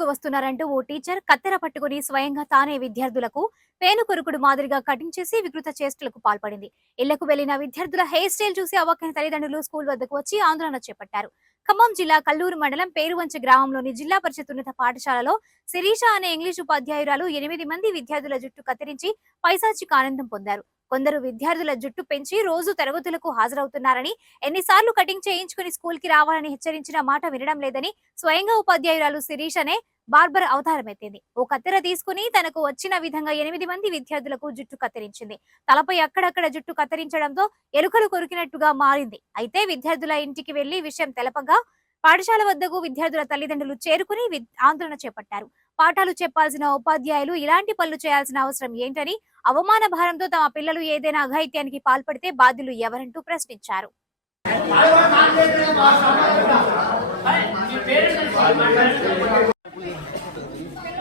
కు వస్తున్నారంటూ ఓ టీచర్ కత్తెర పట్టుకుని స్వయంగా తానే విద్యార్థులకు పేను కొరుకుడు మాదిరిగా కటింగ్ చేసి వికృత చేష్టలకు పాల్పడింది. ఇళ్లకు వెళ్లిన విద్యార్థుల హెయిర్ స్టైల్ చూసి అవాక్కైన తల్లిదండ్రులు స్కూల్ వద్దకు వచ్చి ఆందోళన చేపట్టారు. ఖమ్మం జిల్లా కల్లూరు మండలం పేరువంచ గ్రామంలోని జిల్లా పరిషత్ ఉన్నత పాఠశాలలో శిరీష అనే ఇంగ్లీష్ ఉపాధ్యాయురాలు 8 మంది విద్యార్థుల జుట్టు కత్తిరించి పైశాచిక ఆనందం పొందారు. కొందరు విద్యార్థుల జుట్టు పెంచి రోజు తరగతులకు హాజరవుతున్నారని, ఎన్నిసార్లు కటింగ్ చేయించుకుని స్కూల్ కి రావాలని హెచ్చరించిన మాట వినడం లేదని స్వయంగా ఉపాధ్యాయురాలు శిరీషనే బార్బర్ అవతారం ఎత్తింది. ఓ కత్తెర తీసుకుని తనకు వచ్చిన విధంగా 8 మంది విద్యార్థులకు జుట్టు కత్తిరించింది. తలపై అక్కడక్కడ జుట్టు కత్తిరించడంతో ఎలుకలు కొరికినట్టుగా మారింది. అయితే విద్యార్థుల ఇంటికి వెళ్లి విషయం తెలపగా పాఠశాల వద్దకు విద్యార్థుల తల్లిదండ్రులు చేరుకుని ఆందోళన చేపట్టారు. పాఠాలు చెప్పాల్సిన ఉపాధ్యాయులు ఇలాంటి పనులు చేయాల్సిన అవసరం ఏంటని, అవమాన భారంతో తమ పిల్లలు ఏదైనా అఘాయిత్యానికి పాల్పడితే బాధ్యులు ఎవరంటూ ప్రశ్నించారు.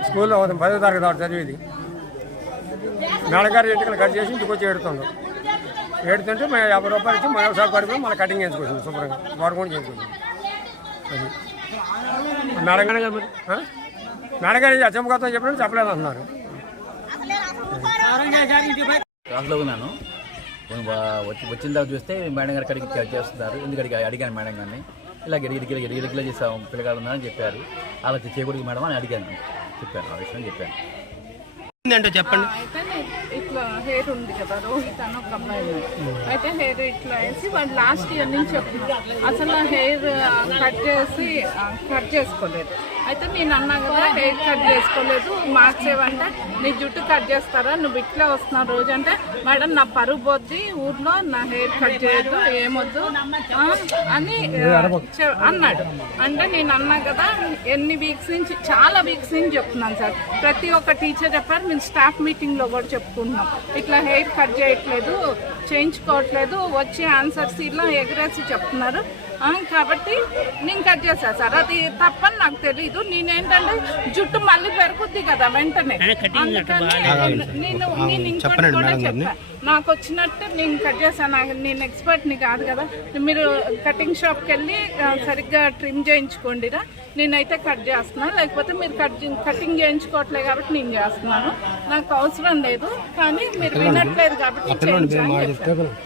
స్కూల్లో 10వ తరగతి దాకా చదివేది. మేడగారి ఇంటికి కట్ చేసి ఇంటికి వచ్చి ఏడుతుండ్రు. ఏడుతుంటే మేము 50 రూపాయలు ఇచ్చి మన వ్యవసాయ పడిపోయి మళ్ళీ కటింగ్ చేసుకొచ్చింది. శుభ్రంగా గవర్నమెంట్ చేసుకొచ్చింది. అది మేడగారి అచ్చమ్మగారితో చెప్పినట్టు చెప్పలేదు అంటున్నారు. క్లాస్లో ఉన్నాను. వచ్చిన తర్వాత చూస్తే మేడం గారు కడిగి చేస్తున్నారు. ఎందుకు అడిగాను మేడం గారిని, ఇలా గిరిగిల చేసాం పిల్లగాడు ఉన్నారని చెప్పారు. అలా చేయకూడదు మేడం అని అడిగాను, చెప్పాను. ఆ విషయం చెప్పాను. చెప్పండి. అయితే ఇట్లా హెయిర్ ఉంది కదా, రోహిత్ అని ఒక అమ్మాయి. అయితే హెయిర్ ఇట్లా వేసి వాళ్ళు లాస్ట్ ఇయర్ నుంచి చెప్తున్నారు అసలు హెయిర్ కట్ చేసుకోలేదు. అయితే నేను అన్నా కదా హెయిర్ కట్ చేసుకోలేదు, మార్క్స్ ఏమంటే నీ జుట్టు కట్ చేస్తారా, నువ్వు ఇట్లా వస్తున్నావు రోజు అంటే, మేడం నా పరుగు పోద్ది ఊర్లో, నా హెయిర్ కట్ చేయొద్దు, ఏమొద్దు అని అన్నాడు. అంటే నేను అన్నా కదా ఎన్ని వీక్స్ నుంచి, చాలా వీక్స్ నుంచి చెప్తున్నాను సార్. ప్రతి ఒక్క టీచర్ చెప్పారు, మేము స్టాఫ్ మీటింగ్లో కూడా చెప్పుకుంటున్నాం. ఇట్లా హెయిర్ కట్ చేయట్లేదు, చేయించుకోవట్లేదు, వచ్చి ఆన్సర్స్ ఇలా ఎగరేసి చెప్తున్నారు. కాబట్టి నేను కట్ చేశాను సార్. అది తప్పని నాకు తెలీదు. నేనేంటంటే జుట్టు మళ్ళీ పెరుగుద్ది కదా వెంటనే, నేను ఇంకోటి కూడా చెప్పాను. నాకు వచ్చినట్టు నేను కట్ చేశాను. నేను ఎక్స్పర్ట్ని కాదు కదా, మీరు కటింగ్ షాప్కి వెళ్ళి సరిగ్గా ట్రిమ్ చేయించుకోండిరా, నేనైతే కట్ చేస్తున్నాను. లేకపోతే మీరు కటింగ్ చేయించుకోవట్లేదు కాబట్టి నేను చేస్తున్నాను, నాకు అవసరం లేదు. కానీ మీరు వినట్లేదు కాబట్టి